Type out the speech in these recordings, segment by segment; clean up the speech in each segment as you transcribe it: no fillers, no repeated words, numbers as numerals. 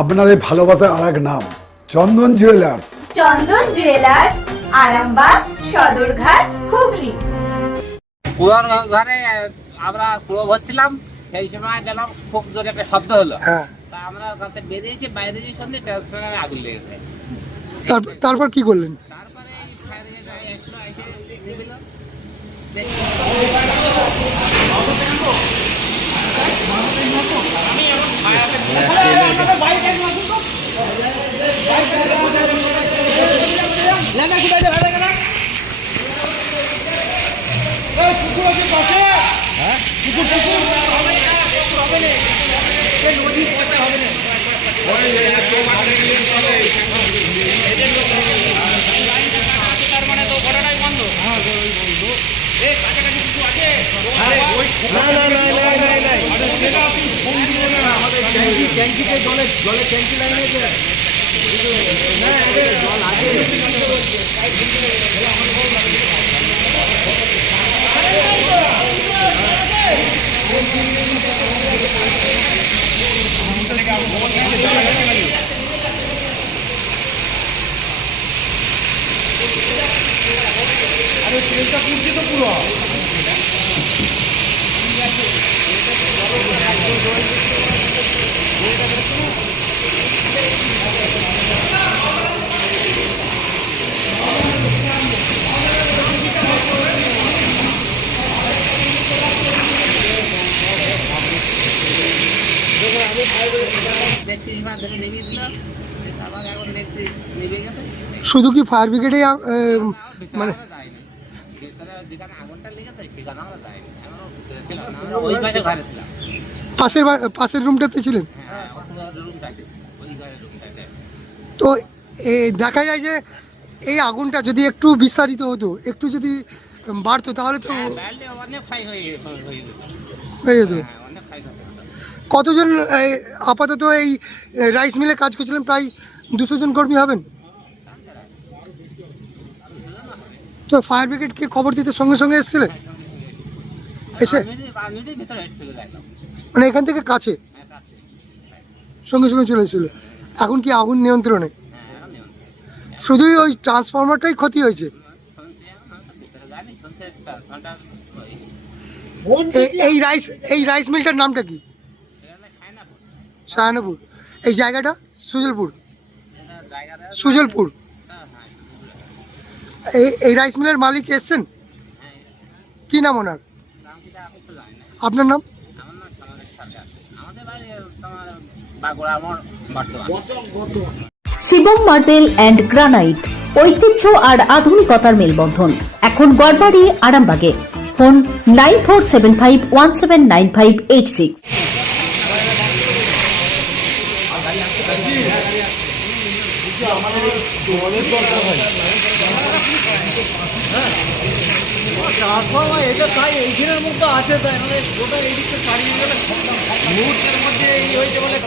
আপনাদের ভালোবাসার আর এক নাম চন্দন জুয়েলার্স। চন্দন জুয়েলার্স, আরামবাগ, সদরঘাট, হুগলি। পুরান ঘরে আমরা পুরো ভরছিলাম, সেই সময় গেলাম, খুব জোরে একটা শব্দ হলো। তা আমরা ওখান থেকে বেরিয়েছি, বাইরে যে সন্ধে ট্রান্সফরমারে আগুন লেগেছে। তারপর কি করলেন? তারপরে ফায়ার ব্রিগেড এসলো, এসে নিভিল। শুধু কি ফায়ার ব্রিগেডে মানে যেখানে আগুনটা লেগেছে সেখানে আমরা যাইনি, আমরা ভিতরে ছিলাম না, আমরা ওই ঘরে ঘরে ছিলাম। পাশের রুমটাতে ছিলেন? হ্যাঁ, রুমটাতে, ওই ঘরের রুমটাতে। তো দেখা যায় যে এই আগুনটা যদি একটু বিস্তারিত হতো, একটু যদি বাড়তো তাহলে তো অনেক ফাই হয়ে যেত। হয়ে যেত। হ্যাঁ, অনেক ফাই হতো। কতজন আপাতত এই রাইস মিলে কাজ করছিলেন? প্রায় 200 জন কর্মী হবেন। তো ফায়ার ব্রিগেডকে খবর দিতে সঙ্গে সঙ্গে এসেছিলেন? এসে ভিতরে এসেছিল একদম, মানে এখান থেকে কাছে সঙ্গে সঙ্গে চলে এসেছিল। এখন কি আগুন নিয়ন্ত্রণে? শুধুই ওই ট্রান্সফরমারটাই ক্ষতি হয়েছে? এই রাইস মিলটার নামটা কি? শাহানাপুর। এই জায়গাটা সুজলপুর। এই রাইস মিলের মালিক এসছেন? কি নাম ওনার? আপনার নাম? শিবম মার্বেল অ্যান্ড গ্রানাইট, ঐতিহ্য আর আধুনিকতার মেলবন্ধন, এখন গড়বাড়ি, আরামবাগে। ফোন 9475179586। এটা তাই এইখানের মধ্যে আছে, তাই মানে গোটা এই দিকটা ছাড়িয়ে গেলে মুহূর্তের মধ্যে এই হয়েছে বলে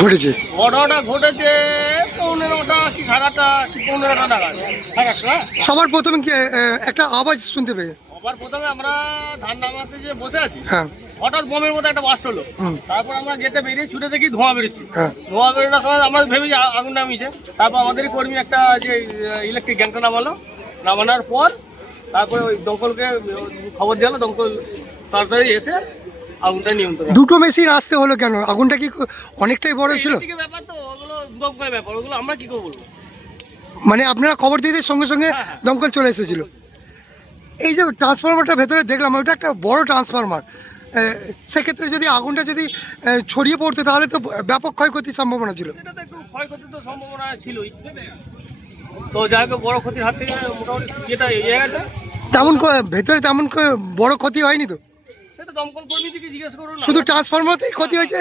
ঘটেছে? ঘটনাটা ঘটেছে 9:15 কি 8:30 কি 15টা নাগাদ। সবার প্রথমে কি একটা আওয়াজ শুনতে পেয়ে? আবার প্রথমে আমরা ধান নামাতে যে বসে আছি, হ্যাঁ, হঠাৎ বোমের মতো একটা বাস্ট হলো। তারপর আমরা গেটে বেরিয়ে ছুটে দেখি ধোঁয়া বেরোচ্ছে। হ্যাঁ। ধোঁয়া বেরোনোর সময় আমরা ভেবেছি আগুন নামিয়েছে। তারপর আমাদেরই কর্মী একটা যে ইলেকট্রিক গ্যাংটা নামালো, নামানোর পর তারপরে ওই দমকলকে খবর দিলো, দমকল তাড়াতাড়ি এসে আগুনটা নিয়ন্ত্রণ। দুটো মেশিন আসতে হলো কেন? আগুনটা কি অনেকটাই বড় ছিল? ইলেকট্রিকের ব্যাপার তো, ওগুলো দমকলের ব্যাপার, ওগুলো আমরা কি করে বলবো? মানে আপনারা খবর দিতে সঙ্গে সঙ্গে দমকল চলে এসেছিল? এই যে ট্রান্সফরমারটা ভেতরে দেখলাম, ওটা একটা বড় ট্রান্সফরমার। সেক্ষেত্রে যদি আগুনটা যদি ছড়িয়ে পড়তো তাহলে তো ব্যাপক ক্ষয়ক্ষতির সম্ভাবনা ছিল। এটা তো একটু ক্ষয়ক্ষতির তো সম্ভাবনা ছিলই। তো যাই হোক, বড় ক্ষতির হাত থেকে মোটামুটি যেটা এই জায়গাটা তেমন ভেতরে তেমন বড় ক্ষতি হয়নি তো? সেটা দমকল কর্মী থেকে জিজ্ঞেস করুন। শুধু ট্রান্সফরমারতেই ক্ষতি হয়েছে,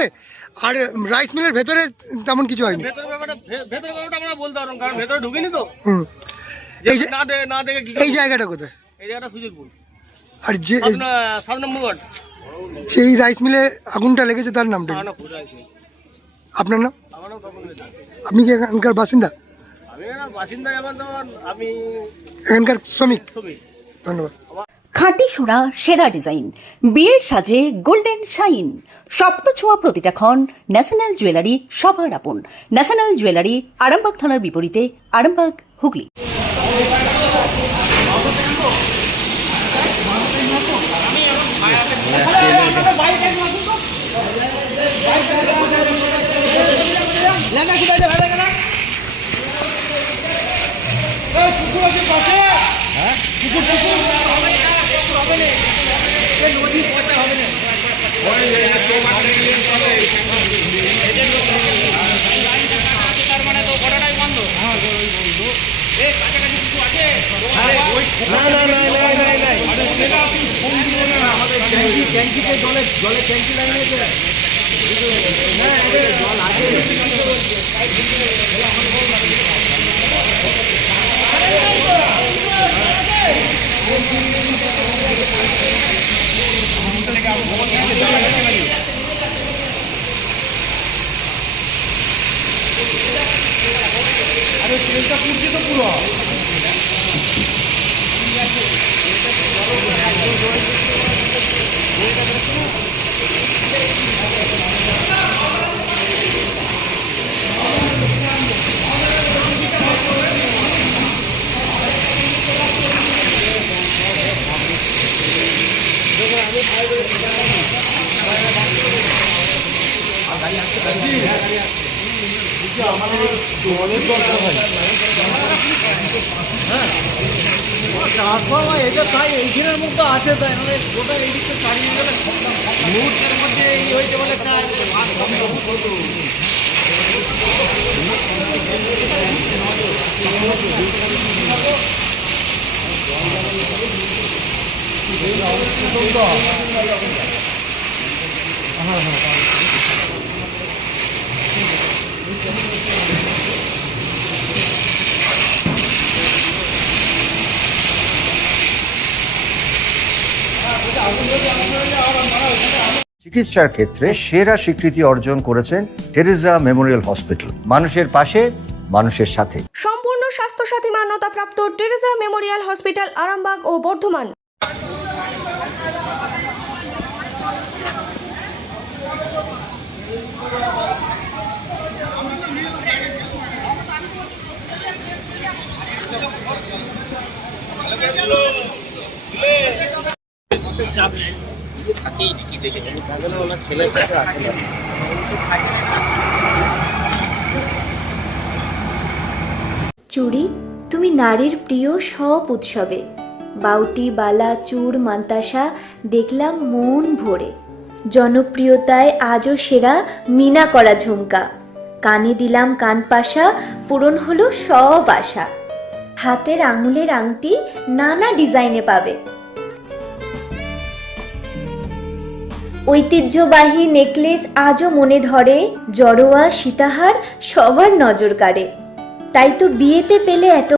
আর রাইস মিলের ভেতরে তেমন কিছু হয়নি? ভেতরের ব্যাপারটা ভেতরে ব্যাপারটা আমরা বলতে পারবো কারণ ভেতরে ঢুকিনি তো। হুম। এই যে না দেখে কি এই জায়গাটা কোথায়? এই জায়গাটা সুজিরপুর আর যে 7 নম্বর ওয়ার্ড। যেই রাইস মিলে আগুনটা লেগেছে তার নামটা কি? আপনার নাম? আমার নাম তপন মিত্র। আপনি কি এখানকার বাসিন্দা? আমি এখানে বাসিন্দা, যেমন আমি এখানকার শ্রমিক? শ্রমিক। ধন্যবাদ। খাঁটি সোনা সেরা ডিজাইন, বিয়ের সাজে গোল্ডেন শাইন, স্বপ্ন ছোঁয়া প্রতিটা ক্ষণ। ন্যাশনাল জুয়েলারি সবার আপন। ন্যাশনাল জুয়েলারি, আরামবাগ থানার বিপরীতে, আরামবাগ, হুগলি। চিকিৎসার ক্ষেত্রে সেরা স্বীকৃতি অর্জন করেছেন টেরেসা মেমোরিয়াল হসপিটাল। মানুষের পাশে, মানুষের সাথে। সম্পূর্ণ স্বাস্থ্যসাথী মান্যতাপ্রাপ্ত টেরেসা মেমোরিয়াল হসপিটাল, আরামবাগ ও বর্ধমান। চুড়ি, তুমি নারীর প্রিয় সব উৎসবে। বাউটি, বালা, চূড়, মান্তাসা দেখলাম মন ভরে। জনপ্রিয়তায় আজও সেরা মিনা করা ঝুমকা। কানে দিলাম কানপাশা, পূরণ হলো সব আশা। হাতের আঙুলের আংটি নানা ডিজাইনে পাবে। ঐতিহ্যবাহী নেকলেস আজও মনে ধরে। জড়োয়া, সীতাহার সবার নজর কাড়ে। তাই তো বিয়েতে পেলে এত